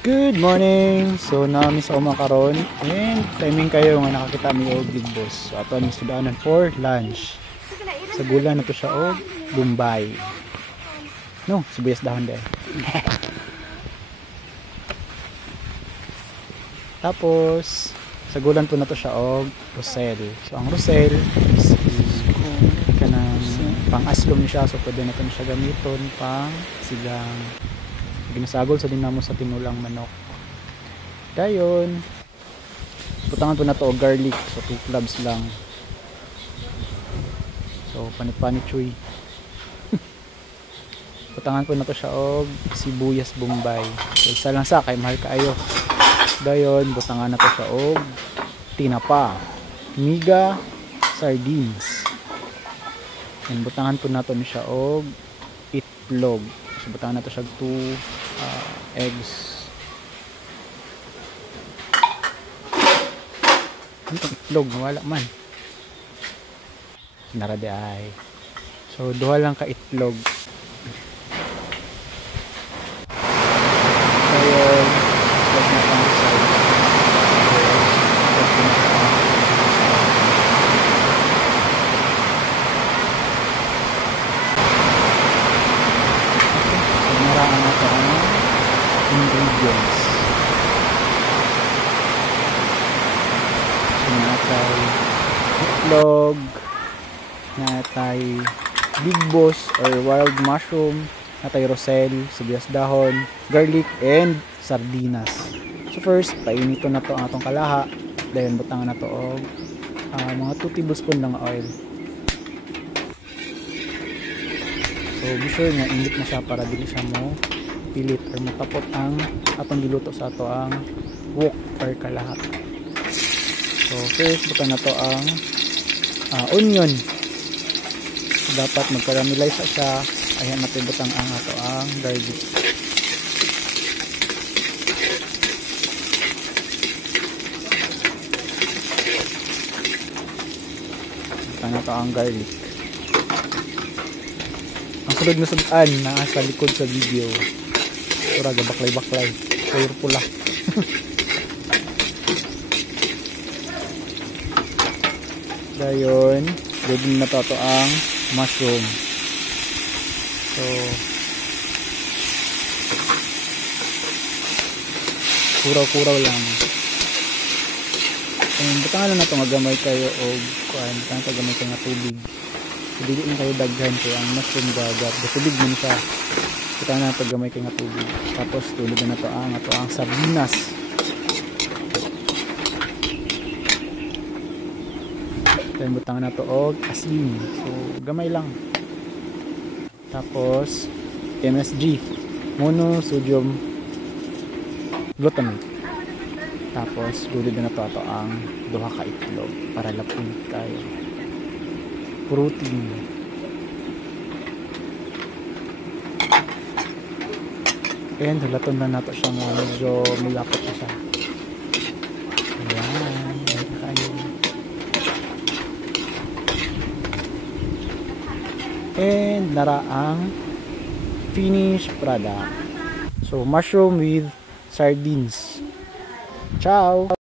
Good morning! So namin sa umakaron and timing kayo nga nakakita mi og Big Boss. So ato ni sudanan for lunch. Sa gula na to siya og Bombay. No, sibuyas dahon deh. Tapos sa gulan po na to siya og Rosel. So ang Rosel is kanang pang-aslom siya, so pwede natin siya gamiton pang sigang ginasagol sa dinamo sa tinulang manok. Dayon butangan po na to og garlic, so 2 cloves lang. So panit-panit chuy. Butangan po na to siya og sibuyas Bombay, so isa lang sa kay mahal kaayo. Dayon butangan na to siya og tinapa, miga, sardines. And butangan po nato ni siya og itlog. So butangan nato siya 2 eggs. Itong itlog wala man. Narade ay. So duha lang ka itlog. Dayon itlog na pang side. Ingredients. So natay itlog, natay Big Boss or wild mushroom, natay Rosel, sibuyas dahon, garlic, and sardinas. So first, painito na to ang atong kalaha. Dayon butangan na to og mga 2 tablespoon lang oil. So be sure nga init na siya para dili siya mo pilit or matapot ang atong giluto sa ato ang wok or kalahat. So first butan na to ang onion. So, dapat mag-caramelize siya. Ayan natin butang ang ato ang garlic. Butan na to ang garlic. Ang sunod na sudan na sa likod sa video. Sura gabaklay-baklay. Pure pula. Dayon, ready na to ang mushroom. So kuraw-kuraw lang. And butangan lang na ito magamay kayo o kuan, butangan ito gamay kayo nga tubig. So dili na kayo daghan kaya ang mushroom gagat. Tubig mo siya. Butangan na ito gamay kayo nga tubig. Tapos tulog na ito ang sardinas. Then butangan na ito og asin. So gamay lang. Tapos MSG, monosodium glutamate. Tapos gulid na ito ang duha ka itlog para lapon kayo. Protein. And hulaton na nato siya nga medyo milapot na siya. Ayan, kayo. And nara ang finished product. So mushroom with sardines. Ciao!